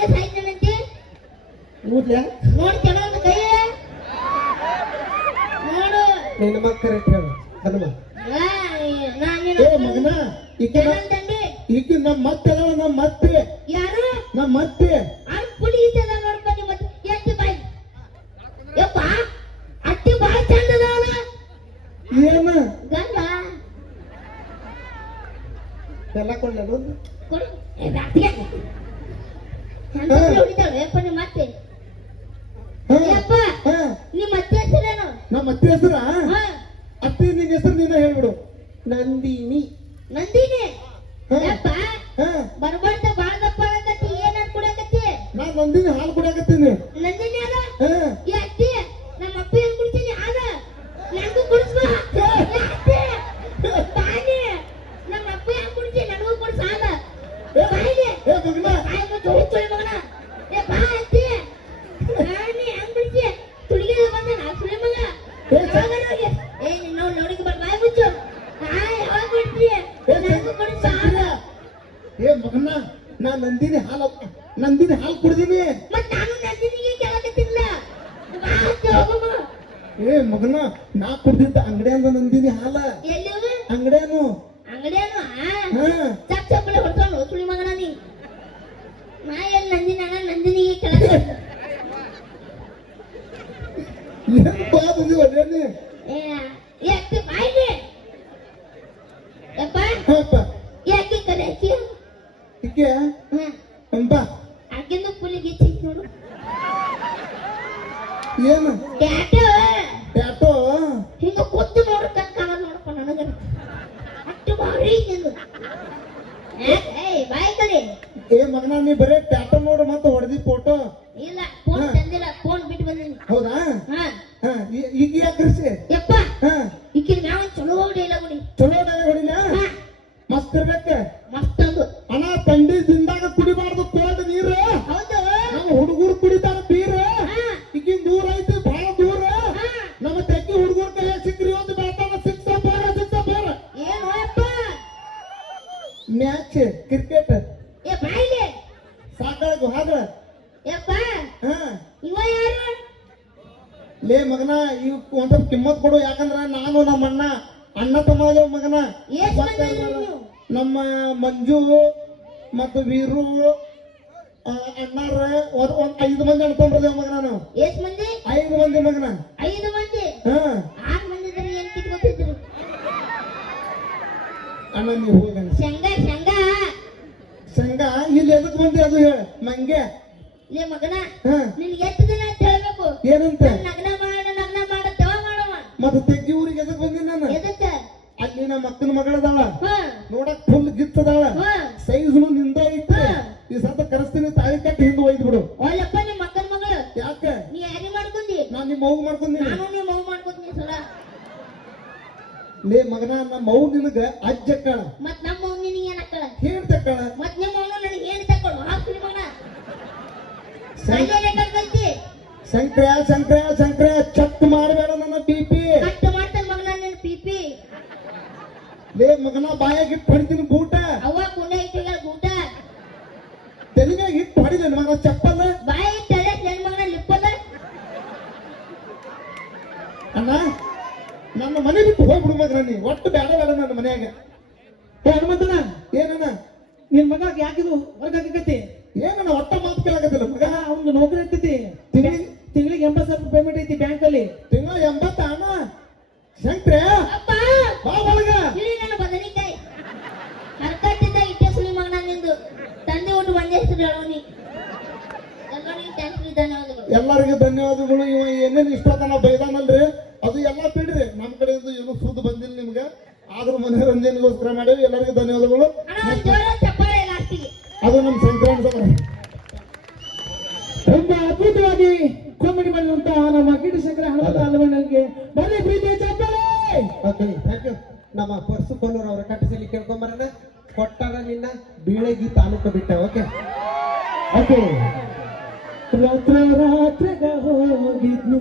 ಹೆಂಗ ಸಾಯ್ತಾನಂತೆ? ಊದ್ಲ್ಯಾ ನೋಡಿ ಚೆನ್ನಾಗಿ ಕೈ ನೋಡು. ನಿನ್ನ ಮಕ್ಕ ಕರೆಕ್ಟ್ ಹೇಳು ಹನುಮ. ನಾನ್ ಏ ಮಗನ ಈಕೆ ನಮ್ಮ ಮತ್ತೆ ಅದಾವ ನಮ್ಮ ಮತ್ತೆ ಯಾರು? ನಮ್ಮ ಮತ್ತೆ ಅವ್ನ್ ಪುಡಿ ಇದ್ದದ ನೋಡ್ಕೊಂಡು ಮತ್ತೆ. ಎತ್ತಿ ಬಾಯ್. ಯಪ್ಪ ಅತ್ತಿ ಬಾಳ ಚಂದ ಅದಾವಲ್ಲ ಏನ? ಎಲ್ಲ ಕೊಡ್ಲೇನು ಕೊಡು ಏ ಬ್ಯಾಟಿಗೆ ಚಂದ ಹೊಡಿತಾಳೆ ಯಪ್ಪ ನಿಮ್ಮ ಅತ್ತೆ ಹೆಸರ ಅತ್ತೆ ನಿನ್ನ ಹೆಸರು ನೀನ ಹೇಳ್ಬಿಡು. ನಂದಿನಿ. ನಂದಿನಿ? ಹಾ. ಯಪ್ಪ ಹಾ. ಬರ್ಬಾರ್ದ ಬಾಳ ಅಂತ ಆಗತ್ತಿ ಏನ್ ಕುಡಿಯಕತ್ತಿ? ನಾನ್ ನಂದಿನಿ ಹಾಲು ಕುಡಿಯಾಕತ್ತೀನಿ. ನಂದಿನಿ ಅದ ಹಾ ಈ ಅತ್ತಿ ನಮ್ಮ ಅಪ್ಪ ಏನ್ ಕುಡ್ತೀನಿ ಆದ ನನಗೂ ಕುಡಿಸ್ಬಾ ಈ ಅತ್ತಿ ಬಾಯ್ಲಿ ನಮ್ಮ ಅಪ್ಪ ಏನ್ ಕುಡ್ತೀನಿ ನನಗೂ ಕುಡ್ಸ ಆದ ಬಾಯ್ಲಿ ಏ ಮಗನ ಬಾಯ್ ಮುಚ್ಚು ಹುಚ್ಚು ಮಗನ ಏ ಬಾ ಅತ್ತಿ ನಾನಿ ಹೆಂಗ್ ಬಿಡ್ತಿ ತುಳಿಗೆ ಬಂದ ನಾ ಸುಳಿ ಮಗ ಏ ಚ- ಯಾವಾಗಾರ ಹೋಗಿ. ಏ ನಿನ್ನ ನೋಡಿಗೆ ಬರ್ ಬಾಯ್ ಮುಚ್ಚು ಆ ಯಾವಾಗ ಬಿಡ್ತಿ ಏ ನನಗೂ ಕುಡ್ಸ ಆದ ಚಂದ್ರ. ಏ ಮಗನ ನಾ ನಂದಿನಿ ಹಾಲು ನಂದಿನಿ ಹಾಲು ಕುಡ್ದೀನಿ. ಏ ಮಗನ ನಾ ಕುಡ್ದಿದ್ದ ಅಂಗಡಿಯಿಂದ ನಂದಿನಿ ಹಾಲ. ಅಂಗಡಿಯನು. ಅಂಗಡಿಯನು ನೋಡು. ಏನು? ಟ್ಯಾಟೋ ಟ್ಯಾಟೋ ಹಿಂಗ ಕೂತು ನೋಡು ಕಣ್ಣ ನೋಡಪ್ಪ ನನಗೆ ಅಷ್ಟು ಭಾರಿ ನಿಂದು. ಏಯ್ ಬಾಯ್ ಕಲಿ ಏ ಮಗನ ನೀ ಬರೇ ಟ್ಯಾಟೋ ನೋಡು ಮತ್ತೆ. Match cricket. ಏ ಬಾಯಿಲೆ. ಸಾಕಾಗು ಹಾಗ ಯಪ್ಪ. ಹಾ. ಇವ ಯಾರು? ಲೇ ಮಗನ ಇವ್ ಒಂದ್ ಸ್ವಲ್ಪ ಕಿಮ್ಮತ್ ಕೊಡು ಯಾಕಂದ್ರ ನಾನು ನಮ್ಮ ಅಣ್ಣ ಅಣ್ಣ ತಮ್ಮ ಅದೇವ್ ಮಗನ. ಮಂದಿ ನೀವು? ನಮ್ಮ ಮಂಜು ಮತ್ತು ವೀರು ಆ, ಅಣ್ಣಾರ ಒಂದ್ ಒಂದ್ ಐದು ಮಂದಿ ಅಣ್ತಂಬ್ರದೇವ್ ಮಗ ನಾನು ಎಷ್ಟ್ ಮಂದಿ? ಐದು ಮಂದಿ ಮಗನ. ಐದು ಮಂದಿ? ಹಾ ಆರ್ ಮಂದಿ ಇದ್ರಿ ಏನ್ ಕಿತ್ಕೊತಿದ್ರು ಅಣ್ಣ ನೀವು ಶಂಗ ಶಂಗ. ಸಂಘ ಇಲ್ಲಿ ಎದಕ್ ಬಂದೆ ಅದು ಹೇಳ. ಮಂಗೆ ಲೇ ಮಗನ? ಹಾ. ನಿನ್ಗೆ ಎಷ್ಟು ದಿನ ಅಂತ ಹೇಳ್ಬೇಕು? ಏನಂತ? ನಗ್ನ ಮಾಡ ನಗ್ನ ಮಾಡ ದವ ಮಾಡವ. ಮತ್ತೆ ತೆಗ್ಗಿ ಊರಿಗೆ ಎದಕ್ ಬಂದಿ ನಾನು? ಎದಕ್ಕೆ? ಅಲ್ಲಿ ನಮ್ಮ ಅಕ್ಕನ ಮಗಳದಾಳ. ಹಾ. ನೋಡಕ್ ಫುಲ್ ಗಿತ್ತದಾಳ. ಹಾ. ಸೈಜ್ನು ನಿಂದ ಐತೆ. ಈ ಸತ ಕರೆಸ್ತೀನಿ ತಾಳಿ ಕಟ್ಟಿ ಹಿಂದೆ ಒಯ್ದು ಬಿಡು. ಒಲ್ಲಪ್ಪ ನಿಮ್ಮ ಅಕ್ಕನ ಮಗಳು. ಯಾಕೆ? ನೀ ಯಾರಿ ಮಾಡ್ಕೊಂಡಿ? ನಾನು ನಿಮ್ಮ ಮಗು ಮಾಡ್ಕೊಂಡಿ ನಾನು ಮಗು ಲೇ ಮಗನ ನಮ್ಮ ಮಗು ನಿನಗ ಅಜ್ಜಕ್ಕಳ ಮತ್ ನಮ್ಮ ಅವ್ ನಿನಗೆ ಏನ್ ಕಣ. ಹೇಳ್ತಕ್ಕಳ ಮತ್ ನಮ್ಮ ಮಗನ ನನಗೆ ಏನ್ ತಕೊಳ್ಳು ಹಾಕ್ತೀನಿ ಮಗನ. ಸಂಜೆ ಶಂಕ್ರ ಶಂಕ್ರ ಚಟ್ ಮಾಡಬೇಡ ನನ್ನ ಪಿಪಿ ಕಟ್ ಮಾಡ್ತಾನೆ ಮಗನ ನಿನ್ನ ಪಿಪಿ ಲೇ ಮಗನ ಬಾಯಾಗಿ ಇಟ್ಟು ಹೊಡಿತೀನಿ ಬೂಟ. ಅವ್ವ ಕುಂಡ ಇಟ್ಟಿಲ್ಲ ಊಟ ತೆಲಿಮ್ಯಾಗ ಇಟ್ಟು ಹೊಡಿದ ಮಗನ ಚಪ್ಪಲ್ಲ ಬಾಯಿ ತಲೆ ನನ್ ಮಗನ ಲಿಪ್ಪದ ಅಣ್ಣ ನನ್ನ ಮನೆ ಬಿಟ್ಟು ಹೋಗ್ಬಿಡು ನೀ. ಒಟ್ಟು ಬೇಡ ಬೇಡ ನನ್ನ ಮನೆಯಾಗ. ಏ ಹನುಮಂತನ ಏನಣ್ಣ? ನಿನ್ ಮಗ ಯಾಕಿದು ಹೊರಗಾಕತಿ ಏನಣ್ಣ ಒಟ್ಟ ಮಾತು ಕೇಳಾಕತ್ತಿಲ್ಲ ಮಗ? ಅವ್ನು ನೌಕರಿ ಇರ್ತೈತಿ ತಿಂಗಳಿಗೆ ತಿಂಗಳಿಗೆ ಎಂಬತ್ತು ಸಾವಿರ ಪೇಮೆಂಟ್ ಐತಿ ಬ್ಯಾಂಕ್ ಅಲ್ಲಿ. ತಿಂಗಳ ಎಂಬತ್ತ ಅಣ್ಣ. ಶಂಕ್ರೆ ಅಪ್ಪ! ಬಾ ಇಲ್ಲಿ ನನ್ನ ಬದನೆಕಾಯಿ. ಹರ್ಕಟ್ಟಿದ್ದ ಇಟ್ಟೆ ಸುಳಿ ಮಗನ ನಿಂದು. ತಂದೆ ಹೆಸರು ಹೇಳೋನಿ ಎಲ್ಲರಿಗೂ ಧನ್ಯವಾದಗಳು ಎಲ್ಲರಿಗೂ ಧನ್ಯವಾದಗಳು. ಇವ ಏನೇನು ಇಷ್ಟತನ ಬೈದಾನಲ್ರಿ? ಅದು ಎಲ್ಲ ಬಿಡ್ರಿ ನಮ್ ಕಡೆಯಿಂದ ಏನು ಸುದ್ದಿ ಬಂದಿಲ್ಲ ನಿಮ್ಗೆ. ಆದ್ರೂ ಮನೋರಂಜನೆಗೋಸ್ಕರ ಮಾಡೇವಿ ಎಲ್ಲರಿಗೂ ಧನ್ಯವಾದಗಳು. ಅದು ನಮ್ಮ ಸಂಕ್ರಾಂತ ತುಂಬಾ ಅದ್ಭುತವಾಗಿ ಕಾಮಿಡಿ ಮಾಡಿದಂತಹ ನಮ್ಮ ಗಿಡ ಶಂಕರ ಪ್ರೀತಿ ಥ್ಯಾಂಕ್ ಯು ನಮ್ಮ ಪರ್ಸು ಕೊಲ್ಲೂರ್ ಅವರ ಕಟ್ಟಿಸಲಿ ಕೇಳ್ಕೊಂಬರೋಣ ಕೊಟ್ಟಾಗ ನಿನ್ನ ಬೀಳಗಿ ತಾಲೂಕು ಬಿಟ್ಟ ಓಕೆ? ಓಕೆ. ರಾತ್ರಿ ರಾತ್ರಿಗ ಹೋಗಿದ್ನು.